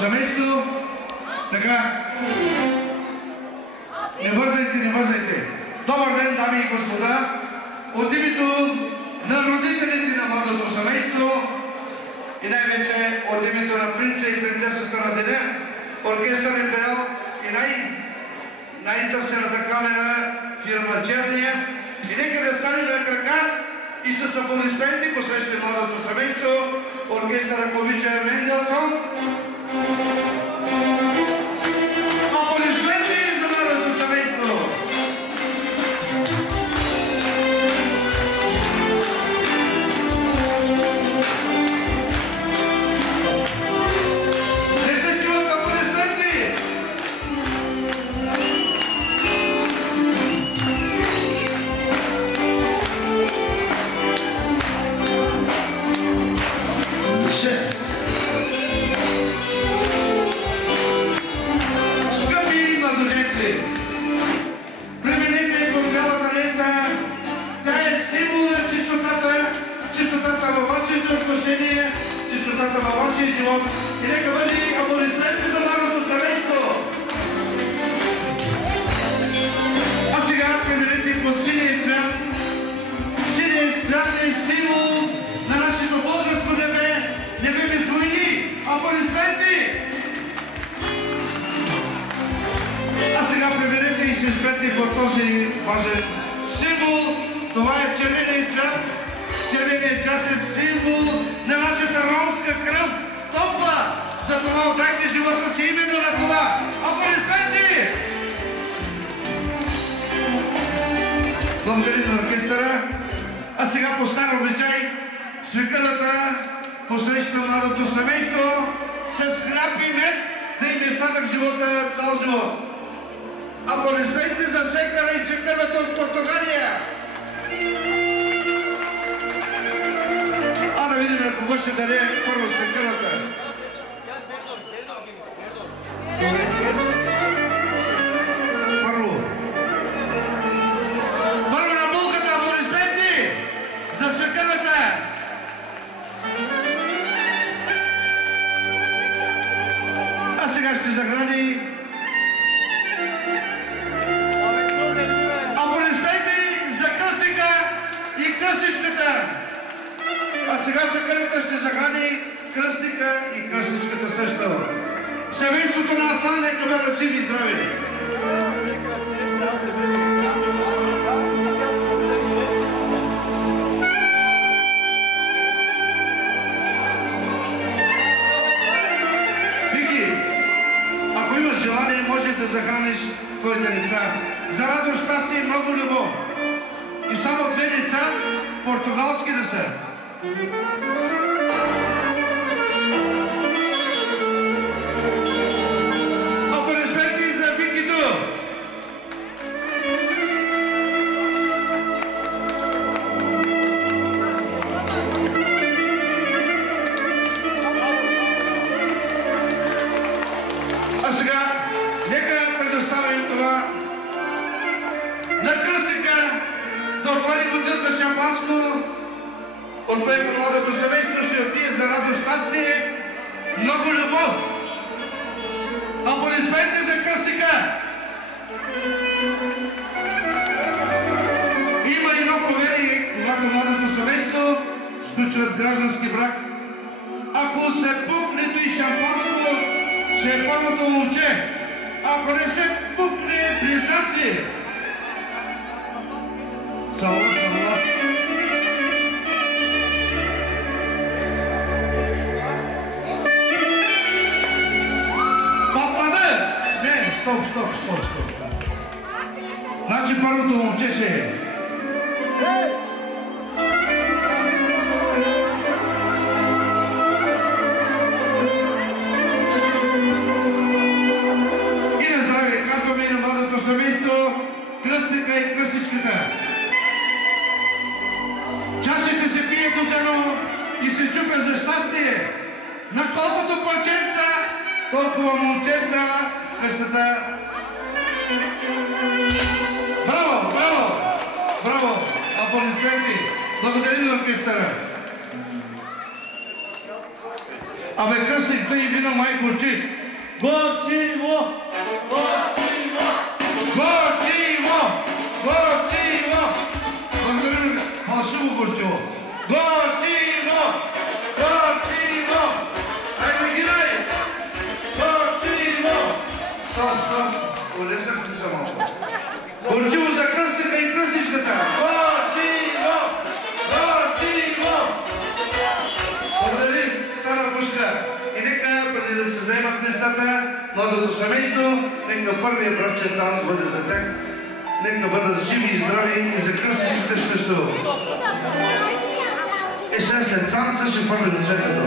семейство. Така. Не бързайте, не бързайте. Добър ден, дами и господа. От името на родителите на младото семейство и най-вече от името на принца и принцесата на деня, оркестър Империал и най-търсената камера фирма Черния. И нека да станем на крака и с аплодисменти посрещаме младото семейство, оркестъра Ковича Менделсон. Аплодисменти за младото семейство! Преминете към бялата лента. Тя е символ на чистотата във вашите отношения, чистотата във вашия живот. И нека бъде аплодисменти за младото семейство. А сега преминете по синия цвят. Синият цвят е символ на нашето българско небе. Небе без войни. Аплодисменти! А сега преминете и се спрете по този важен символ. Това е червеният цвят. Червеният цвят е символ на нашата ромска кръв. Топла! Затова отдайте живота си именно на това. Аплодисменти! Благодарим на оркестъра. А сега по стар обичай свекървата посреща младото семейство с хляб и мед да им е сладък живота цял живот. Аплодисменти за свекъра и свекървата от Португалия! А да видим на кого ще даде първо свекървата. Първо на булката, аплодисменти за свекървата! А сега ще захрани. Аплодисменти за кръстника и кръстничката. А сега свекървата ще захрани кръстника и кръстничката също. Семейството на Асан нека бъдат живи и здрави. Вики, ако имаш желание, може да захраниш твоите деца. За радост, щастие и много любов. И само 2 деца, португалски да са. Аплодисменти за Викито! А сега, нека предоставим това на кръстника да отвори бутилка шампанско, от което младото семейство ще отпие за радост, щастие, много любов. Аплодисменти за кръстника! Има едно поверие, когато младото семейство сключват граждански брак. Ако се пукне и шампанско, ще е първото момче. Ако не се пукне, близнаци. Сала, сала. Папада! Не, стоп. Значи първото момче ще е. И на здраве, казваме и на младото семейство, кръстника и кръстничката. Чашите се пие до дъно и се чупя за щастие. На колкото парченца, толкова момченца, къщата. Браво, браво, браво! Аплодисменти! Благодарим на оркестъра! Абе, кръстник, тъй вина май горчи. Горчиво! Горчиво! Горчиво! Горчиво! Благодарим, фалшиво горчиво. Горчиво! Горчиво! Айде, гирай! Горчиво! Стоп, стоп! Улесна ти са малко. Горчиво за кръстника и кръстничката! Горчиво! Горчиво! Благодарим, стара пушка. И нека, преди да се заемат местата, младото семейство, нека първият брачен танц бъде за тях. Нека бъдат живи и здрави и за кръстниците също. И сега след танца ще фърли до цветето.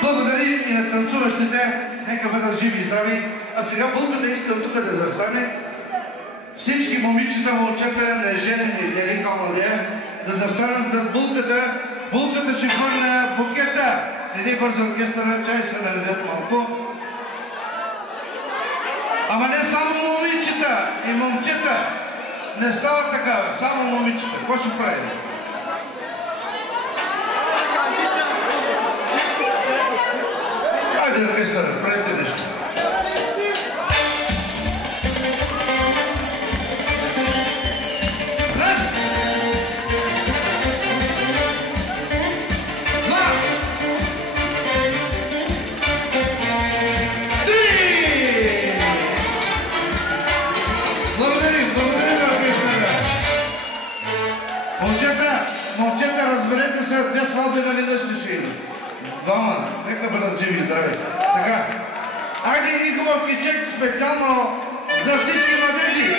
Благодарим и на танцуващите, нека бъдат живи и здрави. А сега булката искам тук да застане. Всички момичета, момчета, неженени, деликална да застанат зад булката. Булката ще хвърля букета. Иди бързо оркестъра, чай се наредят малко. Ама не само момичета и момчета. Не става така, само момичета. Какво ще правим? Хайде, оркестъра, правите нещо. Момчета, разберете се, две свалби наведнъж ще има. Двама, нека бъдат живи и здрави. Така. Айде един хубав кичек специално за всички младежи.